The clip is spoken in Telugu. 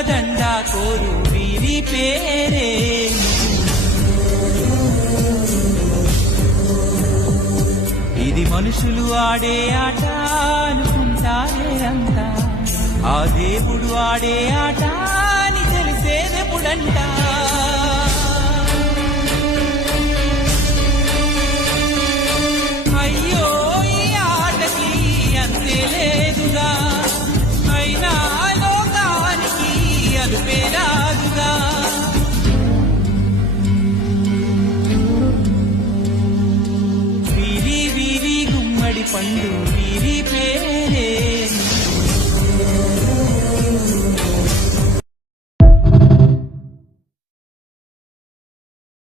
పూలదండ కోరు వీరి పేరే. ఇది మనుషులు ఆడే ఆట అనుకుంటారే అంతా, ఆ దేవుడు ఆడే ఆట అని తెలిసేదెప్పుడంట. అయ్యో ఈ ఆటకి అంతే లేదుగా, అయినా లోకానికి అదుపే రాదుగా. వీరి వీరి గుమ్మడి పండు